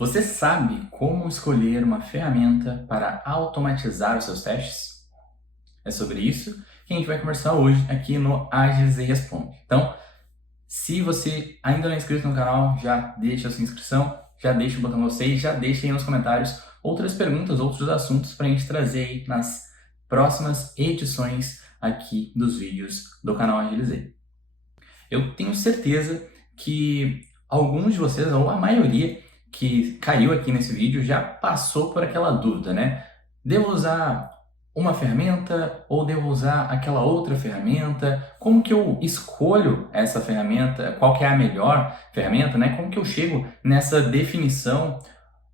Você sabe como escolher uma ferramenta para automatizar os seus testes? É sobre isso que a gente vai conversar hoje aqui no Agilize e Responde. Então, se você ainda não é inscrito no canal, já deixa a sua inscrição, já deixa o botão gostei, já deixa aí nos comentários outras perguntas, outros assuntos para a gente trazer aí nas próximas edições aqui dos vídeos do canal Agilize. Eu tenho certeza que alguns de vocês, ou a maioria que caiu aqui nesse vídeo, já passou por aquela dúvida, né? Devo usar uma ferramenta ou devo usar aquela outra ferramenta? Como que eu escolho essa ferramenta? Qual que é a melhor ferramenta, né? Como que eu chego nessa definição?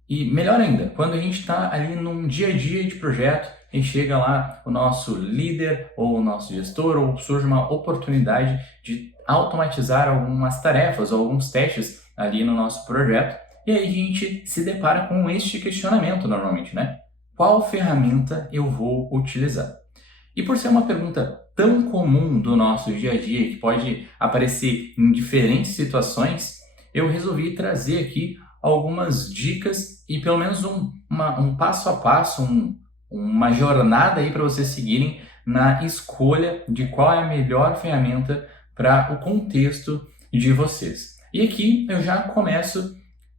E melhor ainda, quando a gente está ali num dia a dia de projeto e chega lá o nosso líder ou o nosso gestor ou surge uma oportunidade de automatizar algumas tarefas ou alguns testes ali no nosso projeto, e aí a gente se depara com este questionamento normalmente, né? Qual ferramenta eu vou utilizar? E por ser uma pergunta tão comum do nosso dia a dia, que pode aparecer em diferentes situações, eu resolvi trazer aqui algumas dicas e pelo menos um passo a passo, uma jornada aí para vocês seguirem na escolha de qual é a melhor ferramenta para o contexto de vocês. E aqui eu já começo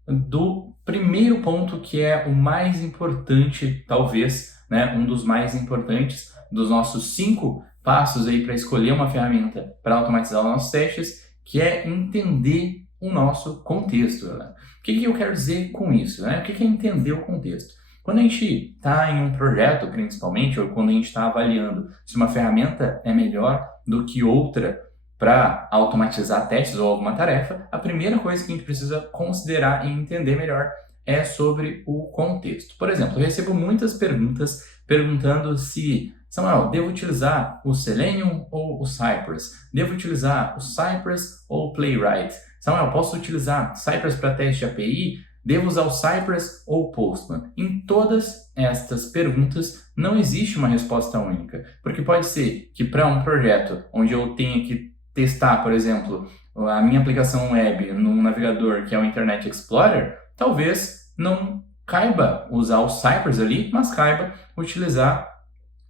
do primeiro ponto, que é o mais importante, talvez, né, um dos mais importantes dos nossos 5 passos aí para escolher uma ferramenta para automatizar os nossos testes, que é entender o nosso contexto. Né? O que eu quero dizer com isso? Né? O que é entender o contexto? Quando a gente está em um projeto, principalmente, ou quando a gente está avaliando se uma ferramenta é melhor do que outra para automatizar testes ou alguma tarefa, a primeira coisa que a gente precisa considerar e entender melhor é sobre o contexto. Por exemplo, eu recebo muitas perguntas perguntando se, Samuel, devo utilizar o Selenium ou o Cypress? Devo utilizar o Cypress ou o Playwright? Samuel, posso utilizar Cypress para teste de API? Devo usar o Cypress ou o Postman? Em todas estas perguntas não existe uma resposta única, porque pode ser que para um projeto onde eu tenha que testar, por exemplo, a minha aplicação web num navegador que é o Internet Explorer, talvez não caiba usar o Cypress ali, mas caiba utilizar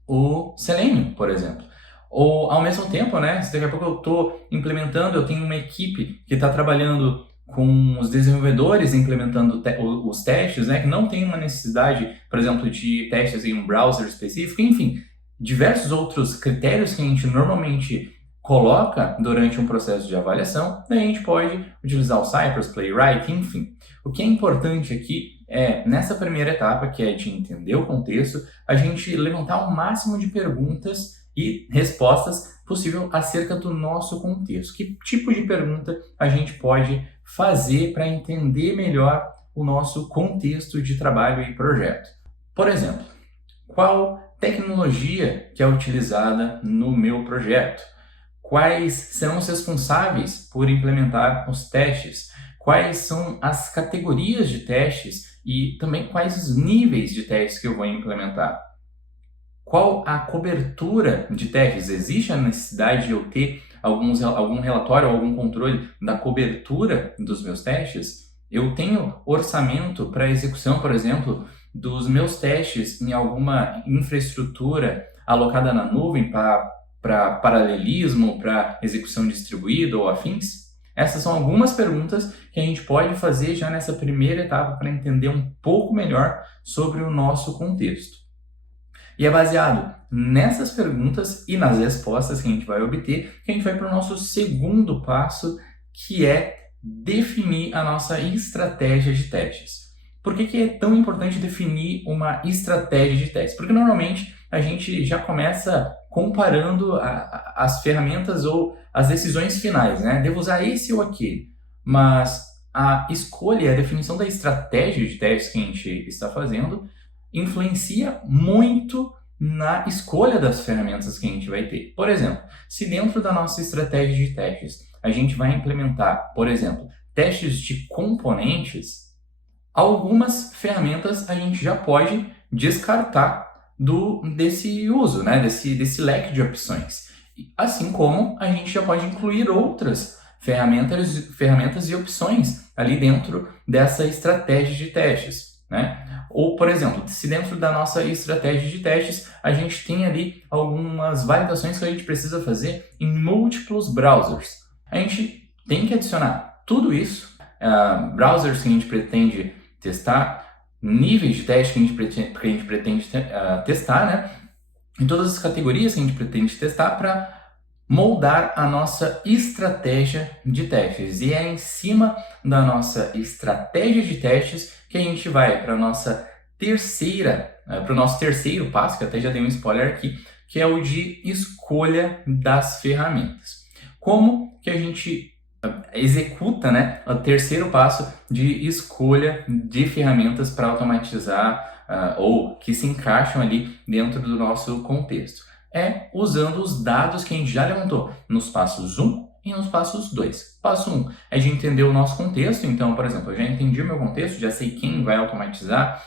o Selenium, por exemplo. Ou, ao mesmo tempo, né, se daqui a pouco eu estou implementando, eu tenho uma equipe que está trabalhando com os desenvolvedores implementando os testes, né, que não tem uma necessidade, por exemplo, de testes em um browser específico, enfim, diversos outros critérios que a gente normalmente coloca durante um processo de avaliação, daí a gente pode utilizar o Cypress, Playwright, enfim. O que é importante aqui é, nessa primeira etapa, que é de entender o contexto, a gente levantar o máximo de perguntas e respostas possível acerca do nosso contexto. Que tipo de pergunta a gente pode fazer para entender melhor o nosso contexto de trabalho e projeto? Por exemplo, qual tecnologia que é utilizada no meu projeto? Quais serão os responsáveis por implementar os testes? Quais são as categorias de testes e também quais os níveis de testes que eu vou implementar? Qual a cobertura de testes? Existe a necessidade de eu ter algum relatório ou algum controle da cobertura dos meus testes? Eu tenho orçamento para execução, por exemplo, dos meus testes em alguma infraestrutura alocada na nuvem para paralelismo, para execução distribuída ou afins? Essas são algumas perguntas que a gente pode fazer já nessa primeira etapa para entender um pouco melhor sobre o nosso contexto. E é baseado nessas perguntas e nas respostas que a gente vai obter que a gente vai para o nosso segundo passo, que é definir a nossa estratégia de testes. Por que é tão importante definir uma estratégia de testes? Porque normalmente a gente já começa comparando as ferramentas ou as decisões finais, né? Devo usar esse ou aquele. Mas a escolha, a definição da estratégia de testes que a gente está fazendo influencia muito na escolha das ferramentas que a gente vai ter. Por exemplo, se dentro da nossa estratégia de testes a gente vai implementar, por exemplo, testes de componentes, algumas ferramentas a gente já pode descartar desse uso, né? desse leque de opções. Assim como a gente já pode incluir outras ferramentas e opções ali dentro dessa estratégia de testes, né? Ou, por exemplo, se dentro da nossa estratégia de testes a gente tem ali algumas validações que a gente precisa fazer em múltiplos browsers, a gente tem que adicionar tudo isso, browsers que a gente pretende testar, níveis de teste que a gente pretende testar, né? Em todas as categorias que a gente pretende testar para moldar a nossa estratégia de testes. E é em cima da nossa estratégia de testes que a gente vai para o nosso terceiro passo, que até já dei um spoiler aqui, que é o de escolha das ferramentas. Como que a gente executa, né, o terceiro passo de escolha de ferramentas para automatizar ou que se encaixam ali dentro do nosso contexto? É usando os dados que a gente já levantou nos passos 1 e nos passos 2. Passo 1 é de entender o nosso contexto. Então, por exemplo, eu já entendi o meu contexto, já sei quem vai automatizar,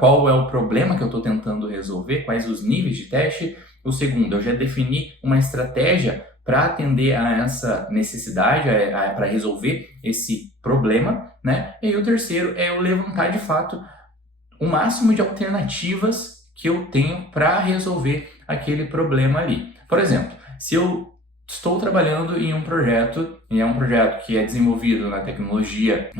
qual é o problema que eu estou tentando resolver, quais os níveis de teste. O segundo, eu já defini uma estratégia para atender a essa necessidade, para resolver esse problema, né? E o terceiro é eu levantar de fato o máximo de alternativas que eu tenho para resolver aquele problema ali. Por exemplo, se eu estou trabalhando em um projeto, e é um projeto que é desenvolvido na tecnologia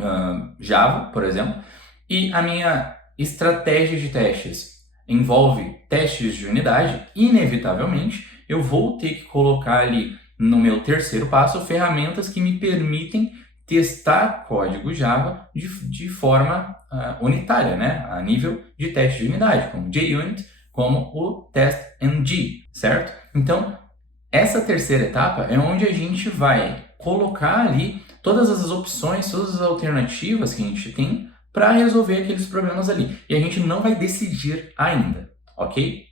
Java, por exemplo, e a minha estratégia de testes envolve testes de unidade, inevitavelmente eu vou ter que colocar ali no meu terceiro passo ferramentas que me permitem testar código Java de forma unitária, né? A nível de teste de unidade, como JUnit, como o TestNG, certo? Então, essa terceira etapa é onde a gente vai colocar ali todas as opções, todas as alternativas que a gente tem para resolver aqueles problemas ali. E a gente não vai decidir ainda, ok?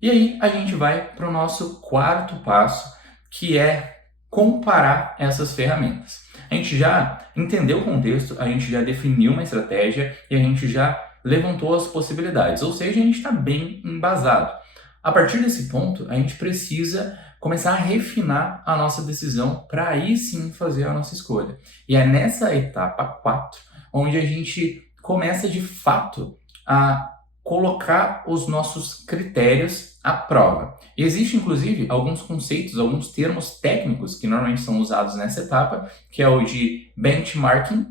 E aí a gente vai para o nosso quarto passo, que é comparar essas ferramentas. A gente já entendeu o contexto, a gente já definiu uma estratégia e a gente já levantou as possibilidades, ou seja, a gente está bem embasado. A partir desse ponto, a gente precisa começar a refinar a nossa decisão para aí sim fazer a nossa escolha. E é nessa etapa 4 onde a gente começa de fato a colocar os nossos critérios à prova. E existe inclusive alguns conceitos, alguns termos técnicos que normalmente são usados nessa etapa, que é o de benchmarking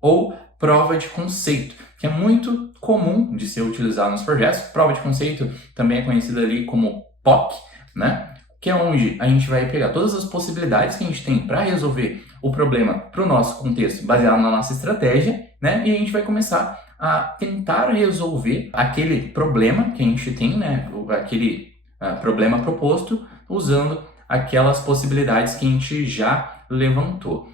ou prova de conceito, que é muito comum de ser utilizado nos projetos. Prova de conceito também é conhecida ali como POC, né? Que é onde a gente vai pegar todas as possibilidades que a gente tem para resolver o problema para o nosso contexto, baseado na nossa estratégia, né? E a gente vai começar a tentar resolver aquele problema que a gente tem, né? Aquele problema proposto, usando aquelas possibilidades que a gente já levantou.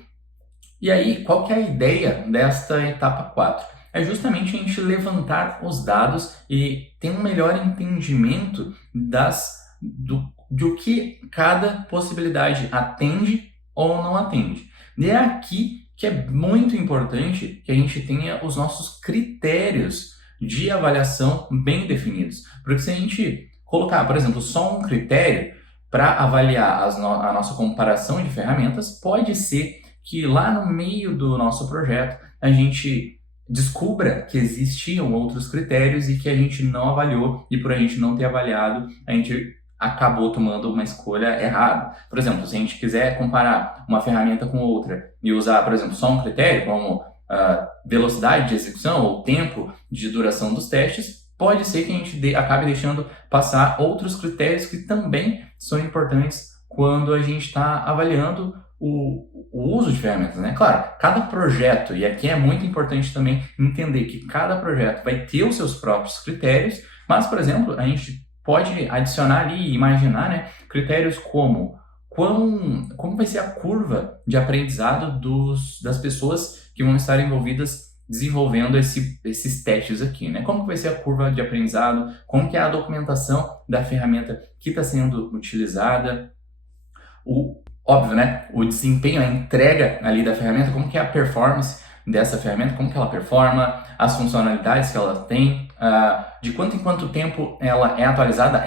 E aí, qual que é a ideia desta etapa 4? É justamente a gente levantar os dados e ter um melhor entendimento do que cada possibilidade atende ou não atende. E é aqui que é muito importante que a gente tenha os nossos critérios de avaliação bem definidos. Porque se a gente colocar, por exemplo, só um critério para avaliar a nossa comparação de ferramentas, pode ser que lá no meio do nosso projeto a gente descubra que existiam outros critérios e que a gente não avaliou, e por a gente não ter avaliado, a gente acabou tomando uma escolha errada. Por exemplo, se a gente quiser comparar uma ferramenta com outra e usar, por exemplo, só um critério, como velocidade de execução ou tempo de duração dos testes, pode ser que a gente acabe deixando passar outros critérios que também são importantes quando a gente está avaliando o uso de ferramentas, né? Claro, cada projeto, e aqui é muito importante também entender que cada projeto vai ter os seus próprios critérios, mas, por exemplo, a gente pode adicionar ali e imaginar, né, critérios como como vai ser a curva de aprendizado das pessoas que vão estar envolvidas desenvolvendo esses testes aqui, né? Como que vai ser a curva de aprendizado, como que é a documentação da ferramenta que está sendo utilizada, óbvio, né? O desempenho, a entrega ali da ferramenta, como que é a performance dessa ferramenta, como que ela performa, as funcionalidades que ela tem, de quanto em quanto tempo ela é atualizada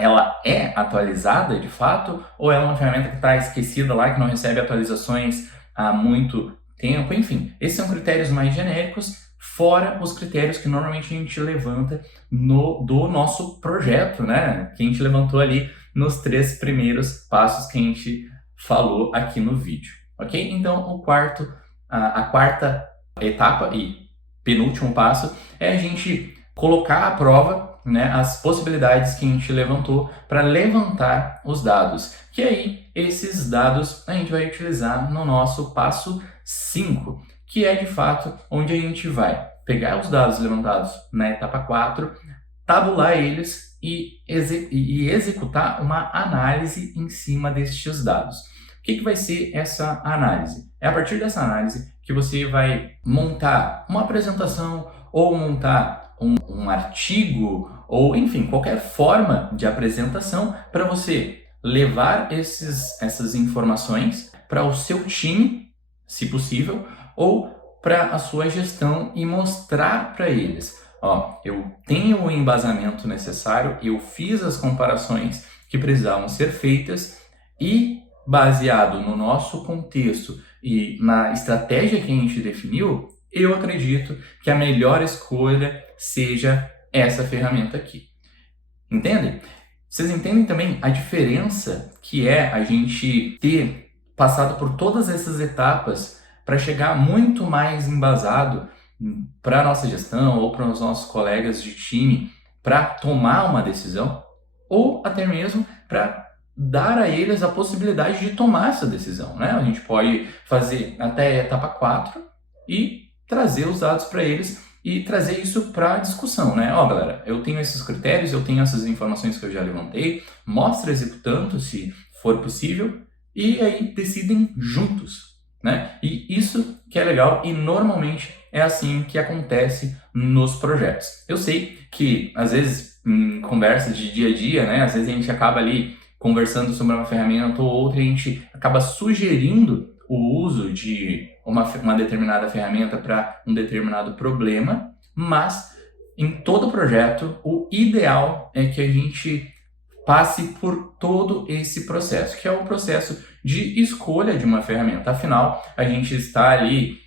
de fato, ou ela é uma ferramenta que está esquecida lá, que não recebe atualizações há muito tempo, enfim. Esses são critérios mais genéricos, fora os critérios que normalmente a gente levanta do nosso projeto, né? Que a gente levantou ali nos 3 primeiros passos que a gente falou aqui no vídeo, ok? Então, a quarta etapa e penúltimo passo é a gente colocar à prova, né, as possibilidades que a gente levantou para levantar os dados. Que aí, esses dados a gente vai utilizar no nosso passo 5, que é de fato onde a gente vai pegar os dados levantados na etapa 4, tabular eles e executar uma análise em cima destes dados. O que vai ser essa análise? É a partir dessa análise que você vai montar uma apresentação ou montar um artigo ou, enfim, qualquer forma de apresentação para você levar essas informações para o seu time, se possível, ou para a sua gestão e mostrar para eles: ó, eu tenho o embasamento necessário, eu fiz as comparações que precisavam ser feitas e, baseado no nosso contexto e na estratégia que a gente definiu, eu acredito que a melhor escolha seja essa ferramenta aqui. Entendem? Vocês entendem também a diferença que é a gente ter passado por todas essas etapas para chegar muito mais embasado para a nossa gestão ou para os nossos colegas de time para tomar uma decisão, ou até mesmo para dar a eles a possibilidade de tomar essa decisão, né? A gente pode fazer até a etapa 4 e trazer os dados para eles e trazer isso para discussão, né? Ó, galera, eu tenho esses critérios, eu tenho essas informações que eu já levantei, mostra executando se for possível e aí decidem juntos, né? E isso que é legal e normalmente é assim que acontece nos projetos. Eu sei que às vezes em conversas de dia a dia, né? Às vezes a gente acaba ali conversando sobre uma ferramenta ou outra e a gente acaba sugerindo o uso de uma determinada ferramenta para um determinado problema, mas em todo projeto o ideal é que a gente passe por todo esse processo, que é o processo de escolha de uma ferramenta. Afinal, a gente está ali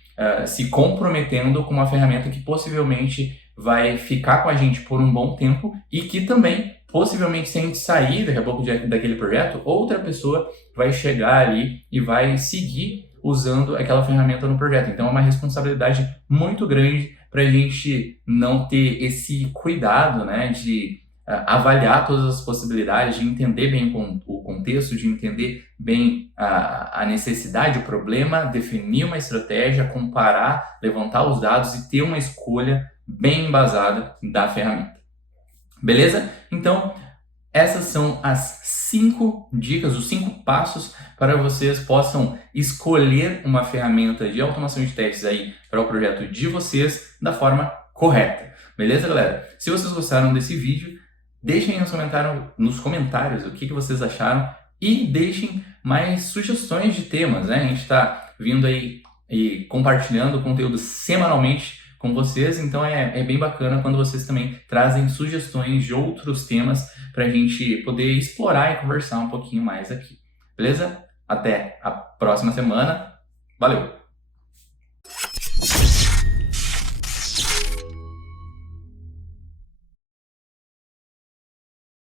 se comprometendo com uma ferramenta que possivelmente vai ficar com a gente por um bom tempo e que também, possivelmente, se a gente sair daqui a pouco daquele projeto, outra pessoa vai chegar ali e vai seguir usando aquela ferramenta no projeto. Então é uma responsabilidade muito grande para a gente não ter esse cuidado, né, de avaliar todas as possibilidades, de entender bem o contexto, de entender bem a necessidade, o problema, definir uma estratégia, comparar, levantar os dados e ter uma escolha bem embasada da ferramenta. Beleza? Então, essas são as 5 dicas, os 5 passos para vocês possam escolher uma ferramenta de automação de testes aí para o projeto de vocês da forma correta. Beleza, galera? Se vocês gostaram desse vídeo, deixem nos comentários o que vocês acharam e deixem mais sugestões de temas, né? A gente está vindo aí e compartilhando conteúdo semanalmente com vocês, então é bem bacana quando vocês também trazem sugestões de outros temas para a gente poder explorar e conversar um pouquinho mais aqui. Beleza? Até a próxima semana. Valeu!